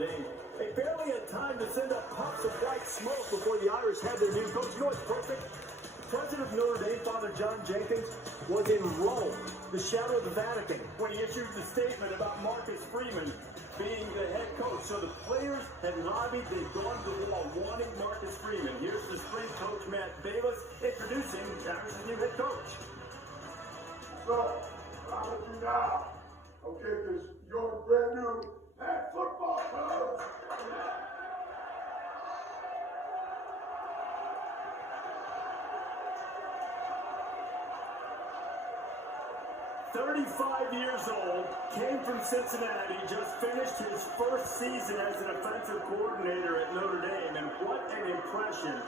Dame. They barely had time to send up puffs of white smoke before the Irish had their news. Coach, you know what's perfect? President of Notre Dame, Father John Jenkins, was in Rome, the shadow of the Vatican, when he issued the statement about Marcus Freeman being the head coach. So the players had lobbied, they'd gone to the wall wanting Marcus Freeman. Here's the spring coach, Matt Davis, introducing the Irish's new head coach. So, I'm with you now. Okay, because you're brand new head football coach. 35 years old, came from Cincinnati, just finished his first season as an offensive coordinator at Notre Dame, and what an impression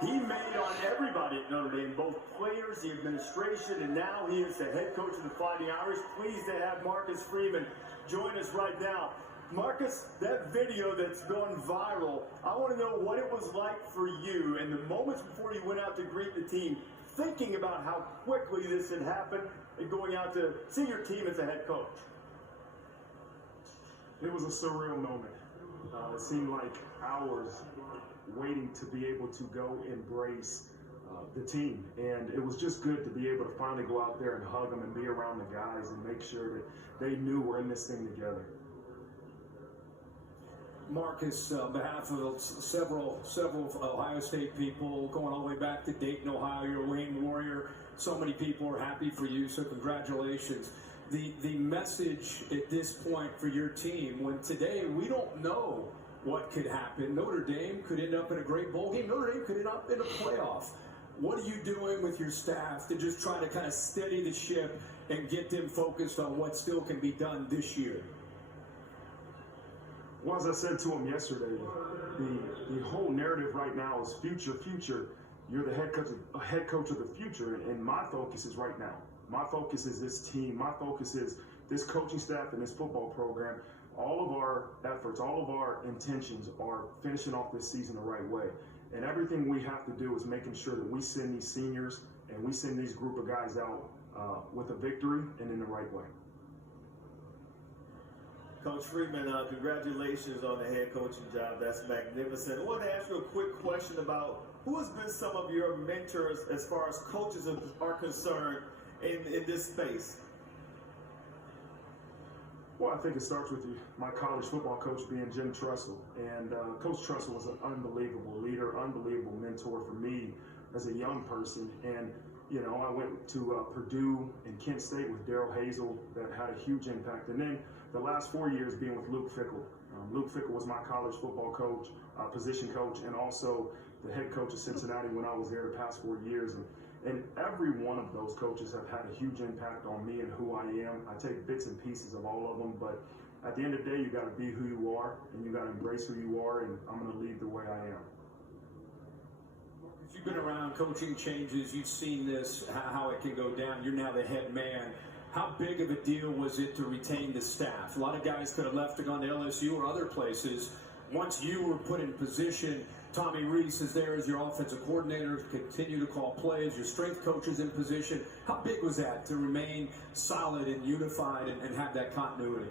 he made on everybody at Notre Dame, both players, the administration, and now he is the head coach of the Fighting Irish. Pleased to have Marcus Freeman join us right now. Marcus, that video that's gone viral, I want to know what it was like for you and the moments before you went out to greet the team, thinking about how quickly this had happened and going out to see your team as a head coach. It was a surreal moment. It seemed like hours waiting to be able to go embrace the team. And it was just good to be able to finally go out there and hug them and be around the guys and make sure that they knew we're in this thing together. Marcus, on behalf of several Ohio State people, going all the way back to Dayton, Ohio, you're a Wayne Warrior. So many people are happy for you, so congratulations. The message at this point for your team, when today we don't know what could happen. Notre Dame could end up in a great bowl game. Notre Dame could end up in a playoff. What are you doing with your staff to just try to kind of steady the ship and get them focused on what still can be done this year? Well, as I said to him yesterday, the whole narrative right now is future. You're the head coach of the future, and my focus is right now. My focus is this team. My focus is this coaching staff and this football program. All of our efforts, all of our intentions are finishing off this season the right way. And everything we have to do is making sure that we send these seniors and we send these group of guys out with a victory and in the right way. Coach Freeman, congratulations on the head coaching job. That's magnificent. I want to ask you a quick question about who has been some of your mentors as far as coaches are concerned in this space? Well, I think it starts with my college football coach being Jim Tressel. And Coach Tressel was an unbelievable leader, unbelievable mentor for me as a young person. And, you know, I went to Purdue and Kent State with Darrell Hazel that had a huge impact. And then the last 4 years being with Luke Fickell. Luke Fickell was my college football coach, position coach, and also the head coach of Cincinnati when I was there the past 4 years. And every one of those coaches have had a huge impact on me and who I am. I take bits and pieces of all of them, but at the end of the day, you got to be who you are, and you got to embrace who you are, and I'm going to lead the way I am. You've been around coaching changes. You've seen this, how it can go down. You're now the head man. How big of a deal was it to retain the staff? A lot of guys could have left to go to LSU or other places. Once you were put in position, Tommy Rees is there as your offensive coordinator to continue to call plays, your strength coach is in position. How big was that to remain solid and unified and have that continuity?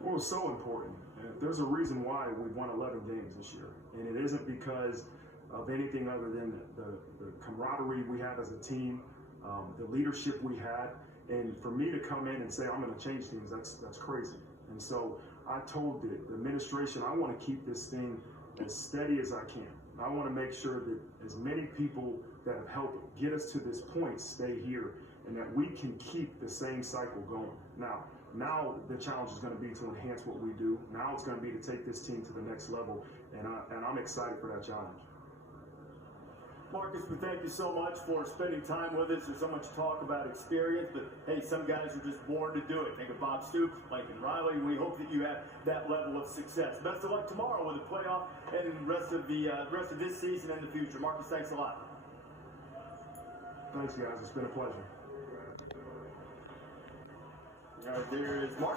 Well, it's so important. There's a reason why we've won 11 games this year, and it isn't because of anything other than the camaraderie we had as a team, the leadership we had, and for me to come in and say I'm going to change things, that's crazy. And so I told the administration I want to keep this thing as steady as I can. I want to make sure that as many people that have helped get us to this point stay here, and that we can keep the same cycle going. Now the challenge is going to be to enhance what we do. Now it's going to be to take this team to the next level, and I'm excited for that challenge. Marcus, we thank you so much for spending time with us. There's so much talk about experience, but hey, some guys are just born to do it. Think of Bob Stoops, Lincoln Riley. We hope that you have that level of success. Best of luck tomorrow with the playoff and the rest of this season and the future. Marcus, thanks a lot. Thanks, guys. It's been a pleasure. All right, there is Marcus.